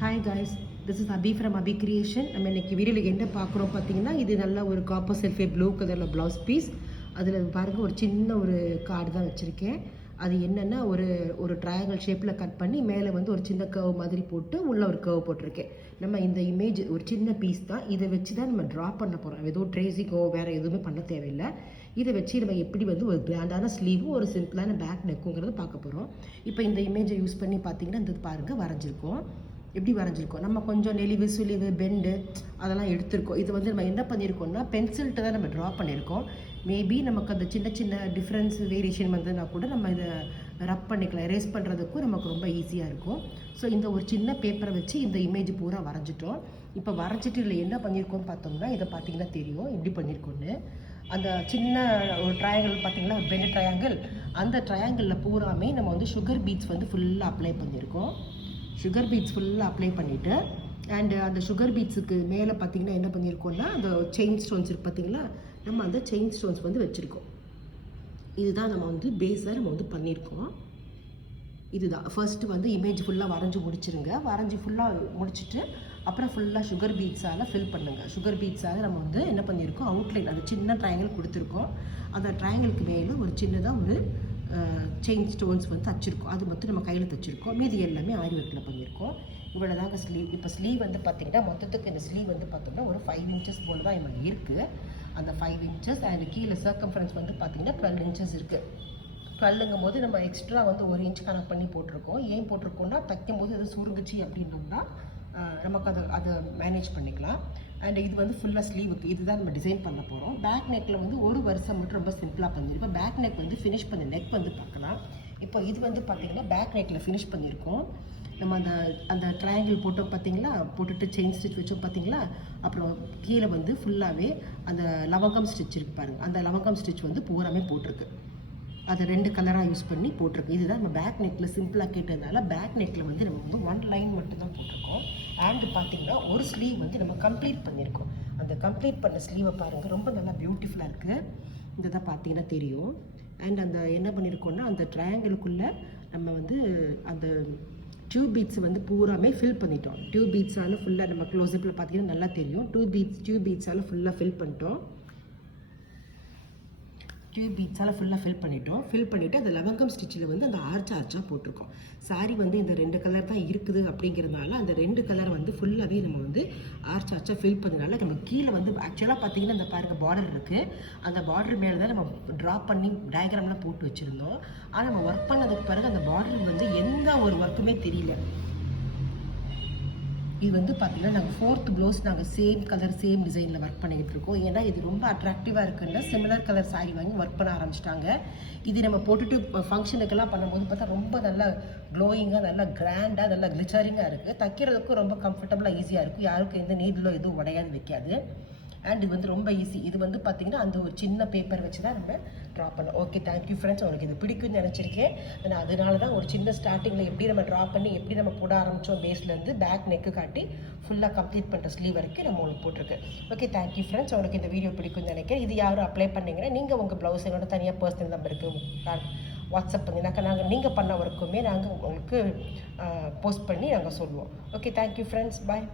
Hi guys, this is Abhi from Abhi creation. நம்ம இன்னைக்கு வீடியோவில் என்ன பார்க்குறோம் பார்த்தீங்கன்னா, இது நல்ல ஒரு காப்பர் சல்ஃபே ப்ளூ கலரில் ப்ளவுஸ் பீஸ். அதில் பாருங்கள், ஒரு சின்ன ஒரு கார்டு தான் வச்சுருக்கேன். அது என்னென்னா ஒரு ட்ரையாங்கிள் ஷேப்பில் கட் பண்ணி மேலே வந்து ஒரு சின்ன கர்வ் மாதிரி போட்டு உள்ளே ஒரு கர்வ் போட்டிருக்கேன். நம்ம இந்த இமேஜ் ஒரு சின்ன பீஸ் தான், இதை வச்சு தான் நம்ம ட்ரா பண்ண போகிறோம். ஏதோ ட்ரேசிங்கோ வேறு எதுவுமே பண்ண தேவையில்லை. இதை வச்சு நம்ம எப்படி வந்து ஒரு கிராண்டான ஸ்லீவும் ஒரு சிம்பிளான பேக் நெக்குங்கிறத பார்க்க போகிறோம். இப்போ இந்த இமேஜை யூஸ் பண்ணி பார்த்தீங்கன்னா, இந்த பாருங்கள் வரைஞ்சிருக்கோம். எப்படி வரைஞ்சிருக்கோம், நம்ம கொஞ்சம் நெளிவு சுழிவு பெண்டு அதெல்லாம் எடுத்திருக்கோம். இது வந்து நம்ம என்ன பண்ணியிருக்கோம்னா, பென்சில்கிட்ட தான் நம்ம ட்ரா பண்ணியிருக்கோம். மேபி நமக்கு அந்த சின்ன சின்ன டிஃப்ரென்ஸ் வேரியேஷன் வந்ததுனா கூட நம்ம இதை ரப் பண்ணிக்கலாம். எரேஸ் பண்ணுறதுக்கும் நமக்கு ரொம்ப ஈஸியாக இருக்கும். ஸோ இந்த ஒரு சின்ன பேப்பரை வச்சு இந்த இமேஜ் பூரா வரைஞ்சிட்டோம். இப்போ வரைஞ்சிட்டு இதில் என்ன பண்ணியிருக்கோம்னு பார்த்தோம்னா, இதை பார்த்தீங்கன்னா தெரியும் எப்படி பண்ணியிருக்கோன்னு. அந்த சின்ன ஒரு ட்ரையாங்கிள் பார்த்தீங்கன்னா, பெண்டு ட்ரையாங்கிள், அந்த ட்ரையாங்கிளில் பூராமே நம்ம வந்து சுகர் பீட்ஸ் வந்து ஃபுல்லாக அப்ளை பண்ணியிருக்கோம். சுகர் பீட்ஸ் ஃபுல்லாக அப்ளை பண்ணிவிட்டு, அண்டு அந்த சுகர் பீட்ஸுக்கு மேலே பார்த்திங்கன்னா என்ன பண்ணியிருக்கோம்னா, அந்த செயின் ஸ்டோன்ஸ் இருக்குது பார்த்திங்களா, நம்ம அந்த செயின் ஸ்டோன்ஸ் வந்து வச்சுருக்கோம். இதுதான் நம்ம வந்து பேஸாக நம்ம வந்து பண்ணியிருக்கோம். இதுதான் ஃபர்ஸ்ட்டு வந்து இமேஜ் ஃபுல்லாக வரைஞ்சி முடிச்சிருங்க. வரைஞ்சி ஃபுல்லாக முடிச்சுட்டு அப்புறம் ஃபுல்லாக சுகர் பீட்ஸால் ஃபில் பண்ணுங்கள். சுகர் பீட்ஸால் நம்ம வந்து என்ன பண்ணியிருக்கோம், அவுட்லைன் அந்த சின்ன ட்ரையாங்கிள் கொடுத்துருக்கோம். அந்த ட்ரையாங்கிளுக்கு மேலே ஒரு சின்னதாக ஒரு செயின் ஸ்டோன்ஸ் வந்து தச்சுருக்கோம். அது மட்டும் நம்ம கையில் தச்சுருக்கோம். மீதி எல்லாமே ஆரி ஒர்க்கில் பண்ணியிருக்கோம். இவ்வளோ தாங்க ஸ்லீவ். இப்போ ஸ்லீவ் வந்து பார்த்திங்கன்னா, மொத்தத்துக்கு இந்த ஸ்லீவ் வந்து பார்த்தோம்னா ஒரு 5 inches போல் தான் இவங்க இருக்குது. அந்த 5 inches அண்ட் கீழே சர்க்கம்ஃபரன்ஸ் வந்து பார்த்திங்கன்னா 12 inches இருக்குது. 12ங்கும் போது நம்ம எக்ஸ்ட்ரா வந்து 1 inch கணக்கு பண்ணி போட்டிருக்கோம். ஏன் போட்டிருக்கோம்னா, தைக்கும் போது எது சுருங்குச்சு அப்படின்னோம்னா நமக்கு அதை மேனேஜ் பண்ணிக்கலாம். அண்ட் இது வந்து ஃபுல்லாக ஸ்லீவுக்கு இதுதான் நம்ம டிசைன் பண்ண போகிறோம். பேக் நெக்கில் வந்து ஒரு வருஷம் மட்டும் ரொம்ப சிம்பிளாக பண்ணியிருக்கோம். பேக் நெக் வந்து ஃபினிஷ் பண்ண நெக் வந்து பார்க்கலாம். இப்போ இது வந்து பார்த்திங்கன்னா பேக் நெக்கில் ஃபினிஷ் பண்ணியிருக்கோம். நம்ம அந்த ட்ரையாங்கிள் போட்டோம் பார்த்தீங்களா, போட்டுட்டு செயின் ஸ்டிச் வச்சோம் பார்த்தீங்களா, அப்புறம் கீழே வந்து ஃபுல்லாகவே அந்த லவங்கம் ஸ்டிச் இருக்குது பாருங்கள். அந்த லவங்கம் ஸ்டிச் வந்து பூராமே போட்டிருக்கு. அதை 2 கலராக யூஸ் பண்ணி போட்டிருக்கு. இதுதான் நம்ம பேக் நெக்கில் சிம்பிளாக கேட்டதுனால பேக் நெக்கில் வந்து நம்ம வந்து 1 லைன் மட்டும் தான் போட்டிருக்கோம். அண்டு பார்த்திங்கன்னா ஒரு ஸ்லீவ் வந்து நம்ம கம்ப்ளீட் பண்ணியிருக்கோம். அந்த கம்ப்ளீட் பண்ண ஸ்லீவை பாருங்கள், ரொம்ப நல்லா பியூட்டிஃபுல்லாக இருக்குது. இந்த தான் பார்த்தீங்கன்னா தெரியும். அண்ட் அந்த என்ன பண்ணியிருக்கோம்னா, அந்த ட்ரையாங்கிளுக்குள்ளே நம்ம வந்து அந்த டியூப் பீட்ஸ் வந்து பூராமே ஃபில் பண்ணிட்டோம். டியூப் பீட்ஸால் ஃபுல்லாக நம்ம க்ளோஸ்அப்பில் பார்த்தீங்கன்னா நல்லா தெரியும். டியூப் பீட்ஸால் ஃபுல்லாக ஃபில் பண்ணிட்டோம். டியூப் பீட்ஸால் ஃபுல்லாக ஃபில் பண்ணிவிட்டு அந்த லவங்கம் ஸ்டிச்சில் வந்து அந்த ஆர்ச்சாக போட்டிருக்கோம். சாரி வந்து இந்த 2 கலர் தான் இருக்குது அப்படிங்கிறதுனால அந்த 2 கலர் வந்து ஃபுல்லாகவே நம்ம வந்து ஆர்ச்சாக ஃபில் பண்ணதுனால நம்ம கீழே வந்து ஆக்சுவலாக பார்த்தீங்கன்னா இந்த பாருங்கள் பார்டர் இருக்குது. அந்த பார்டர் மேலே தான் நம்ம ட்ரா பண்ணி டயக்ராம்லாம் போட்டு வச்சுருந்தோம். ஆனால் நம்ம ஒர்க் பண்ணதுக்கு பிறகு அந்த பார்டர் வந்து எந்த ஒரு ஒர்க்குமே தெரியல. இது வந்து பார்த்திங்கன்னா நாங்கள் 4th ப்ளவுஸ் நாங்கள் சேம் கலர் சேம் டிசைனில் ஒர்க் பண்ணிக்கிட்டு இருக்கோம். ஏன்னா இது ரொம்ப அட்ராக்டிவாக இருக்குன்னா சிமிலர் கலர் சாரி வாங்கி ஒர்க் பண்ண ஆரம்பிச்சிட்டாங்க. இது நம்ம போட்டுட்டு ஃபங்க்ஷனுக்கெல்லாம் பண்ணும்போது பார்த்தா ரொம்ப நல்லா க்ளோயிங்காக, நல்லா கிராண்டாக, நல்லா கிளிச்சரிங்காக இருக்குது. தைக்கிறதுக்கும் ரொம்ப கம்ஃபர்டபுளாக ஈஸியாக இருக்கும். யாருக்கும் எந்த நீடிலோ எதுவும் உடையாது வைக்காது. அண்ட் இது வந்து ரொம்ப ஈஸி. இது வந்து பார்த்திங்கன்னா அந்த ஒரு சின்ன பேப்பர் வச்சு தான் நம்ம ட்ரா பண்ணோம். Okay, thank you friends. உங்களுக்கு இது பிடிக்கும்னு நினச்சிருக்கேன். ஆனால் அதனால தான் ஒரு சின்ன ஸ்டார்டிங்கில் எப்படி நம்ம ட்ரா பண்ணி எப்படி நம்ம போட ஆரம்பித்தோம், பேஸ்லேருந்து பேக் நெக்கு காட்டி ஃபுல்லாக கம்ப்ளீட் பண்ணுற ஸ்லீவ் வரைக்கும் நம்ம உங்களுக்கு போட்டிருக்கு. Okay, thank you friends. உங்களுக்கு இந்த வீடியோ பிடிக்கும்னு நினைக்கிறேன். இது யாரும் அப்ளை பண்ணிங்கன்னா நீங்கள் உங்கள் ப்ளவுஸ் என்னோட தனியாக பர்சனல் நம்பருக்கு வாட்ஸ்அப் பண்ணினாக்கா நீங்கள் பண்ண ஒர்க்குமே நாங்கள் உங்களுக்கு போஸ்ட் பண்ணி நாங்கள் சொல்லுவோம். Okay, thank you friends. பாய்.